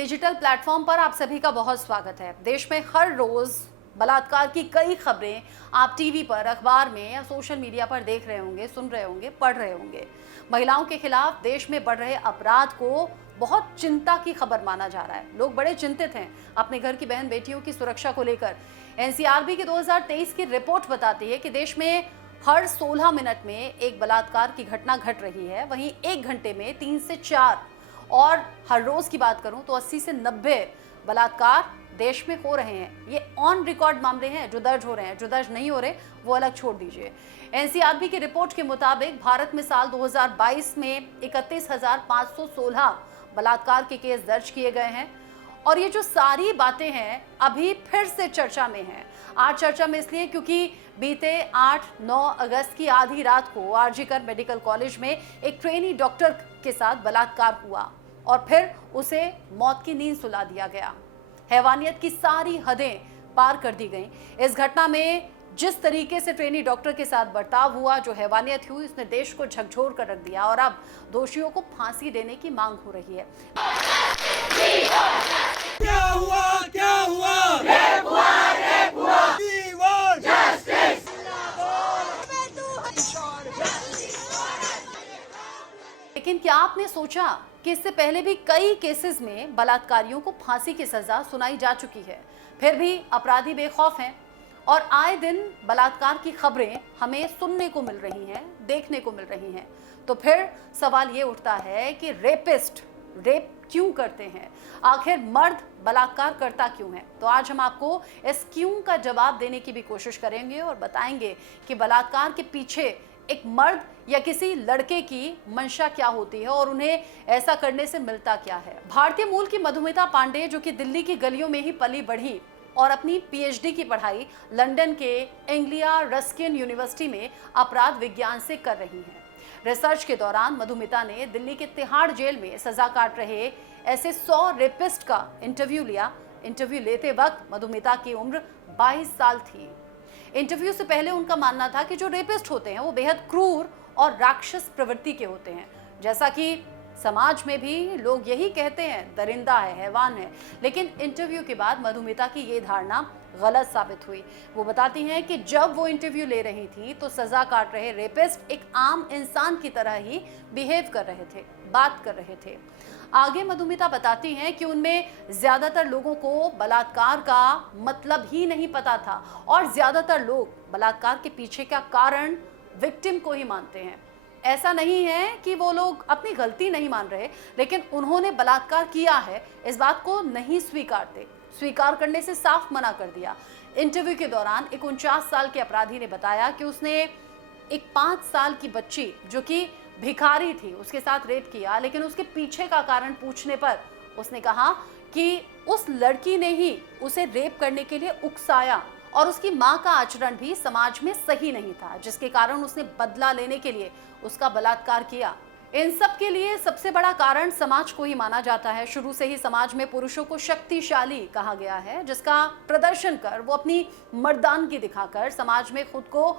Digital platform पर आप सभी का बहुत स्वागत है। देश में हर रोज बलात्कार की कई खबरें आप टीवी पर, अखबार में या सोशल मीडिया पर देख रहे होंगे, सुन रहे होंगे, पढ़ रहे होंगे। महिलाओं के खिलाफ देश में बढ़ रहे अपराध को बहुत चिंता की खबर माना जा रहा है। लोग बड़े चिंतित हैं अपने घर की बहन बेटियों की सुरक्षा को लेकर। एनसीआरबी की 2023 की रिपोर्ट बताती है कि देश में हर 16 मिनट में एक बलात्कार की घटना घट रही है। वहीं एक घंटे में 3 से 4 और हर रोज की बात करूं तो 80 से 90 बलात्कार देश में हो रहे हैं। ये ऑन रिकॉर्ड मामले हैं जो दर्ज हो रहे हैं, जो दर्ज नहीं हो रहे वो अलग छोड़ दीजिए। एनसीआरबी की रिपोर्ट के मुताबिक भारत में साल 2022 में 31,516 बलात्कार के केस दर्ज किए गए हैं। और ये जो सारी बातें हैं अभी फिर से चर्चा में हैं। आज चर्चा में इसलिए क्योंकि बीते 8-9 अगस्त की आधी रात को आरजीकर मेडिकल कॉलेज में एक ट्रेनी डॉक्टर के साथ बलात्कार हुआ और फिर उसे मौत की नींद सुला दिया गया। हैवानियत की सारी हदें पार कर दी गईं। इस घटना में जिस तरीके से ट्रेनी डॉक्टर के साथ बर्ताव हुआ, जो हैवानियत हुई, इसने देश को झकझोर कर रख दिया और अब दोषियों को फांसी देने की मांग हो रही है। क्या हुआ क्या हुआ रेप हुआ रेप हुआ We want justice। लेकिन क्या आपने सोचा कि इससे पहले भी कई केसेस में बलात्कारियों को फांसी की सजा सुनाई जा चुकी है, फिर भी अपराधी बेखौफ हैं और आए दिन बलात्कार की खबरें हमें सुनने को मिल रही हैं, देखने को मिल रही हैं। तो फिर सवाल ये उठता है कि रेपिस्ट रेप क्यों करते हैं? आखिर मर्द बलात्कार करता क्यों है? तो आज हम आपको इस क्यों का जवाब देने की भी कोशिश करेंगे और बताएंगे कि बलात्कार के पीछे एक मर्द या किसी लड़के की मंशा क्या होती है और उन्हें ऐसा करने से मिलता क्या है। भारतीय मूल की मधुमिता पांडे, जो कि दिल्ली की गलियों में ही पली बढ़ी और अपनी पीएचडी की पढ़ाई लंदन के एंग्लिया रस्किन यूनिवर्सिटी में अपराध विज्ञान से कर रही हैं। रिसर्च के दौरान मधुमिता ने दिल्ली के तिहाड़ जेल में सजा काट रहे ऐसे 100 रेपिस्ट का इंटरव्यू लिया। इंटरव्यू लेते वक्त मधुमिता की उम्र 22 साल थी। इंटरव्यू से पहले उनका मानना था कि जो रेपिस्ट होते हैं वो बेहद क्रूर और राक्षस प्रवृत्ति के होते हैं। जैसा कि समाज में भी लोग यही कहते हैं, दरिंदा है, हैवान है। लेकिन इंटरव्यू के बाद मधुमिता की ये धारणा गलत साबित हुई। वो बताती हैं कि जब वो इंटरव्यू ले रही थी तो सजा काट रहे रेपिस्ट एक आम इंसान की तरह ही बिहेव कर रहे थे, बात कर रहे थे। आगे मधुमिता बताती हैं कि उनमें ज्यादातर लोगों को बलात्कार का मतलब ही नहीं पता था और ज्यादातर लोग बलात्कार के पीछे का कारण विक्टिम को ही मानते हैं। ऐसा नहीं है कि वो लोग अपनी गलती नहीं मान रहे, लेकिन उन्होंने बलात्कार किया है इस बात को नहीं स्वीकारते। स्वीकार करने से साफ मना कर दिया। इंटरव्यू के दौरान एक 49 साल के अपराधी ने बताया कि उसने एक 5 साल की बच्ची जो कि भिखारी थी उसके साथ रेप किया, लेकिन उसके पीछे का कारण पूछने पर उसने कहा कि उस लड़की ने ही उसे रेप करने के लिए उकसाया और उसकी मां का आचरण भी समाज में सही नहीं था, जिसके कारण उसने बदला लेने के लिए उसका बलात्कार किया। इन सब के लिए सबसे बड़ा कारण समाज को ही माना जाता है। शुरू से ही समाज में पुरुषों को शक्तिशाली कहा गया है, जिसका प्रदर्शन कर वो अपनी मर्दानगी दिखाकर समाज में खुद को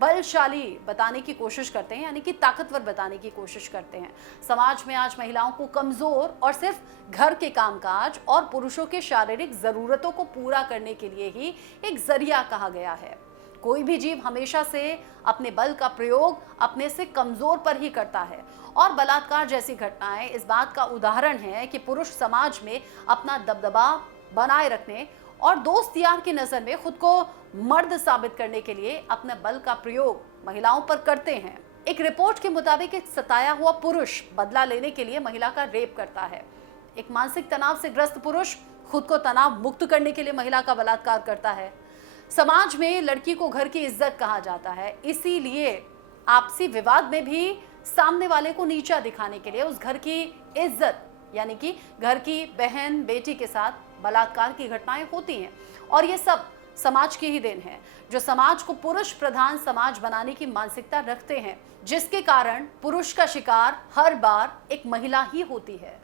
बलशाली बताने की कोशिश करते हैं, यानी कि ताकतवर बताने की कोशिश करते हैं। समाज में आज महिलाओं को कमजोर और सिर्फ घर के कामकाज और पुरुषों के शारीरिक जरूरतों को पूरा करने के लिए ही एक जरिया कहा गया है। कोई भी जीव हमेशा से अपने बल का प्रयोग अपने से कमजोर पर ही करता है और बलात्कार जैसी घटनाएं इस बात का उदाहरण है कि पुरुष समाज में अपना दबदबा बनाए रखने और दोस्त यार की नजर में खुद को मर्द साबित करने के लिए अपने बल का प्रयोग महिलाओं पर करते हैं। एक रिपोर्ट के मुताबिक एक सताया हुआ पुरुष बदला लेने के लिए महिला का रेप करता है। एक मानसिक तनाव से ग्रस्त पुरुष खुद को तनाव मुक्त करने के लिए महिला का बलात्कार करता है। समाज में लड़की को घर की इज्जत कहा जाता है, इसीलिए आपसी विवाद में भी सामने वाले को नीचा दिखाने के लिए उस घर की इज्जत, यानी कि घर की बहन बेटी के साथ बलात्कार की घटनाएं होती हैं। और ये सब समाज की ही देन है, जो समाज को पुरुष प्रधान समाज बनाने की मानसिकता रखते हैं, जिसके कारण पुरुष का शिकार हर बार एक महिला ही होती है।